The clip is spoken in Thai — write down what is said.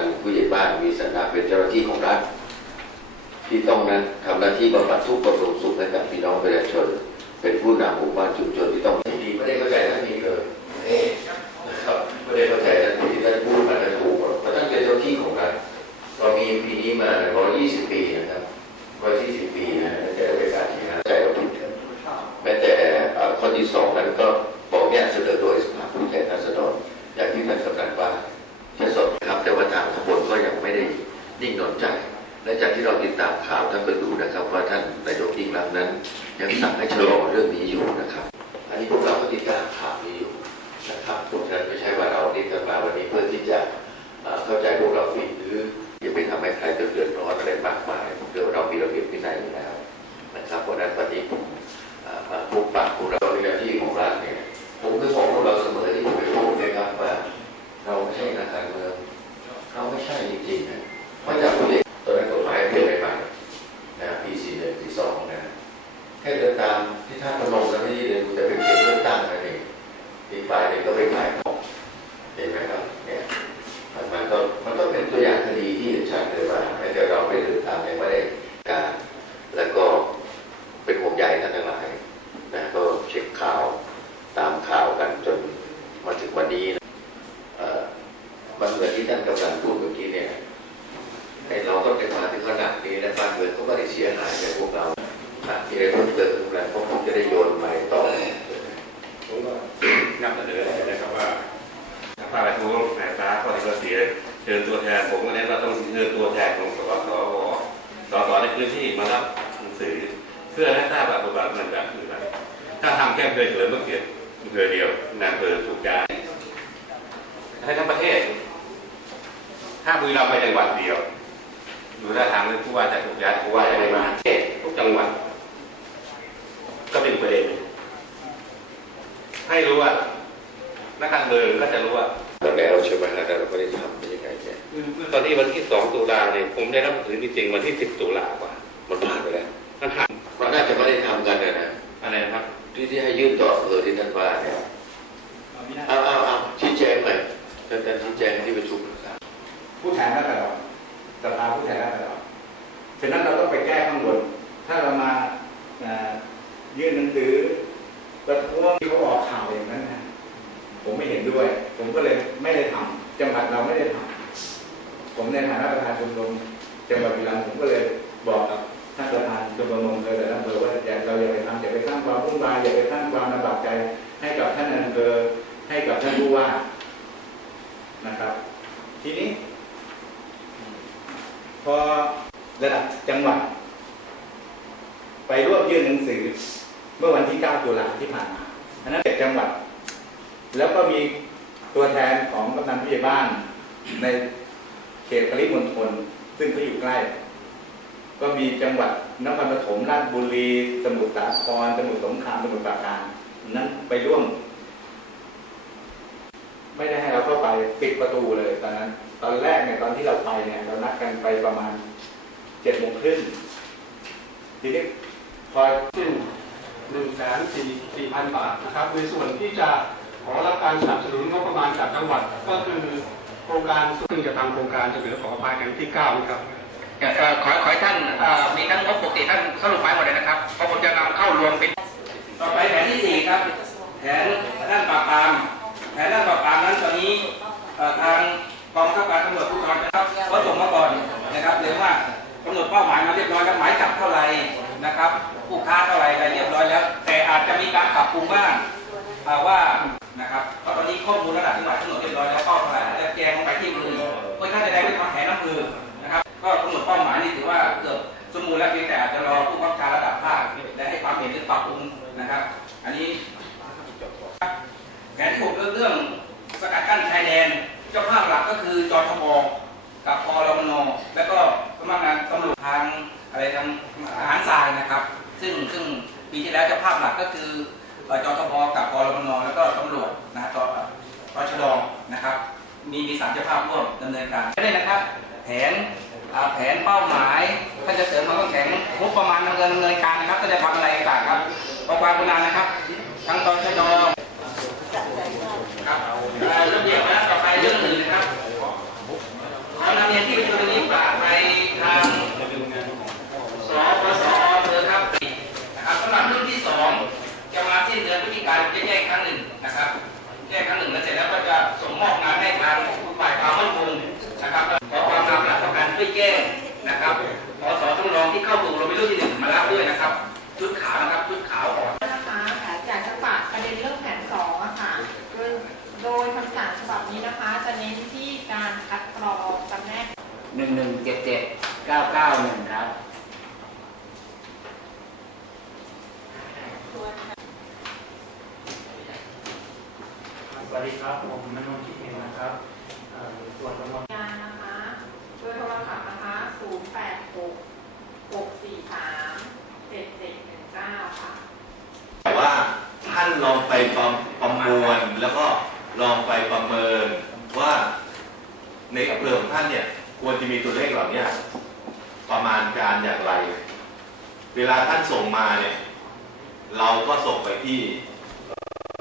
ญผู้ใหญ่บ้านมีสัญญาเป็นเจ้าหน้าที่ของรัฐ ที่ต้องนั้นทำหน้าที่บำบัดทุกข์บำรุงสุขให้กับพี่น้องประชาชน เป็นผู้นำหมู่บ้านชุมชนที่ต้องดีไม่ได้เข้าใจท่านนี้เลยนะครับไม่ได้เข้าใจท่านที่ท่านพูดมาท่านถูกหมดเพราะท่านเป็นเจ้าที่ของรัฐเรามีปีนี้มา120 ปีนะครับ120 ปีนะตั้งแต่เป็นการที่ใจเราผิดกันแม้แต่เอ่อข้อที่สองนั้นก็ ท่านก็ดูนะครับ ว่าท่านนายกยิ่งรักนั้น ยังสั่งให้ชะลอเรื่องนี้อยู่นะครับ อันนี้พวกเราก็ติดตามข่าวนี้อยู่นะครับเพราะฉะนั้นไม่ใช่ว่าเรานี่กันมาวันนี้เพื่อที่จะเข้าใจพวกเราผิดหรืออย่าไปทำให้ใครเดือดร้อนอะไรมากมายเดี๋ยวเรามีระเบียบวินัยอยู่แล้วนะครับเพราะนั้นวันนี้ผมเอ่อมาพบปะพวกเราในหน้าที่ของรัฐเนี่ยผมก็บอกพวกเราเสมอที่ผมไปพูดนะครับว่าเราไม่ใช่นักการเมืองเราไม่ใช่จริงๆนะ จะมาถึงขนาดนี้และบ้านเมืองก็ไม่ได้เสียหายในพวกเรามีอะไรเพิ่มเติมขึ้นมาเพราะผมจะได้โยนไปต่อผมก็นำเสนอให้นะครับว่าถ้าพาไปทูตแหนฟ้าข้อที่เราเสียเชิญตัวแทนผมก็เน้นว่าต้องเชิญตัวแทนของสสสวสสในพื้นที่มารับหนังสือเพื่อให้ทราบว่าบทบาทมันจะคืออะไรถ้าทำแค่อำเภอเฉลิมพระเกียรติอำเภอเดียวนอำเภอสุขใจให้ทั้งประเทศ ถ้าบุรีรัมย์ไปจังหวัดเดียว ดูท่าทางเลยผู้ว่าจากสุขใจผู้ว่าจะได้มาเทศทุกจังหวัด ก็เป็นประเด็น ให้รู้ว่านักการเมืองก็จะรู้ว่าแล้วใช่ไหมฮะแต่เราไม่ได้ทำเป็นยังไงเนี่ยตอนที่วันที่สองตุลาเนี่ยผมได้รับหนังสือจริงๆวันที่สิบตุลากว่ามันผ่านไปแล้วมันผ่านมันน่าจะไม่ได้ทำกันนะนะอะไรนะครับ ที่ที่ให้ยื่นต่อเออที่ท่านว่าเนี่ยเอาเอาเอาชี้แจงหน่อยท่านท่านชี้แจงที่ประชุมนะครับผู้แทนราษฎร สภาผู้แทนราษฎรฉะนั้นเราต้องไปแก้ข้างบนถ้าเรามายื่นหนังสือประท้วงที่เขาออกข่าวอย่างนั้นนะผมไม่เห็นด้วย ผมก็เลยไม่ได้ทำจังหวัดเราไม่ได้ทำผมในฐานะประธานชมรมจังหวัดบุรีรัมย์ผมก็เลยบอกกับท่านประธานชมรมอำเภอแต่ละอำเภอว่าอย่าเราอย่าไปทำอย่าไปสร้างความวุ่นวายอย่าไปสร้างความลำบากใจ ให้กับท่านอำเภอให้กับท่านผู้ว่านะครับ ทีนี้ พ อระดับจังหวัด ไปร่วมยื่นหนังสือ เมื่อวันที่ 9 ตุลาที่ผ่านมาอันนั้นเจ็ดจังหวัด แล้วก็มีตัวแทนของกำนันผู้ใหญ่บ้านในเขตปริมณฑลซึ่งเขาอยู่ใกล้ ก็มีจังหวัดนครปฐมราชบุรี สมุทรสาคร สมุทรสงครามสมุทรปราการ นั้นไปร่วม ไม่ได้ให้เราเข้าไปปิดประตูเลยตอนนั้น ตอนแรกเนี่ยตอนที่เราไปเนี่ย เรานัดกันไปประมาณเจ็ดโมงครึ่งทีนี้พอสิ้น1นึ่งแสนสี่สี่พันบาทนะครับ ในส่วนที่จะขอรับการสนับสนุนงบประมาณจากจังหวัด ก็คือโครงการซึ่งจะทำโครงการจะเหลือขอภายในวันที่9นะครับเอ่อขอขอให้ท่านเอ่อมีทั้งงบปกติท่านสรุปไปหมดเลยนะครับเพราะผมจะนำเข้ารวมเป็นต่อไปแผนที่สี่ครับ แผนด้านปราบปราม แผนด้านปราบปรามนั้นตอนนี้ทางกองบังคับการตำรวจภูธรนะครับก็ส่งมาก่อนนะครับเรียกว่ากำหนดเป้าหมายมาเรียบร้อยแล้วหมายจับเท่าไหร่นะครับผู้ค้าเท่าไหร่อะไรเรียบร้อยแล้ว แต่อาจจะมีการปรับปรุงบ้างอ่าว่านะครับเพราะตอนนี้ข้อมูลระดับจังหวัดาพหลักก็คือเอ่อจทบกับกรมนแล้วก็ตำรวจนะต่อตชดนะครับ มีมีสามเจ้าภาพร่วมดำเนินการได้นะครับ แผนแผนเป้าหมายถ้าจะเสริมความเข้มแข็งงบประมาณดำเนินดำเนินการนะครับก็จะทำอะไรต่างครับขอความกุณานะครับ ทั้งตชดครับเอ่อระเบียบนะต่อไปเรื่องอื่นนะครับขออนุความมั่นคงนะครับขอความนำหลักประกันช่วยแจ้งนะครับขอสอสำรองที่เข้าสู่โรงพยาบาลที่หนึ่งมารับด้วยนะครับ ชุดขาวนะครับชุดขาวขอ นะคะอยากจะฝากประเด็นเรื่องแผนสองอะค่ะ โดยโดยคำสั่ง ฉบับนี้นะคะ จะเน้นที่การคัดกรองจำแนกหนึ่งหนึ่งเจ็ดเจ็ดเก้าเก้าหนึ่งครับสวัสดีครับ ผมมนนท์คิดเห็นนะครับเอ่อส่วนกำลังงานนะคะโดยโทรศัพท์นะคะ 0 8 6 6 4 3 7 7 1 9 ค่ะ แต่ว่าท่านลองไปประประมวลแล้วก็ลองไปประเมินว่า ในอำเภอของท่านเนี่ยควรจะมีตัวเลขเหล่านี้ประมาณการอย่างไร เวลาท่านส่งมาเนี่ย เราก็ส่งไปที่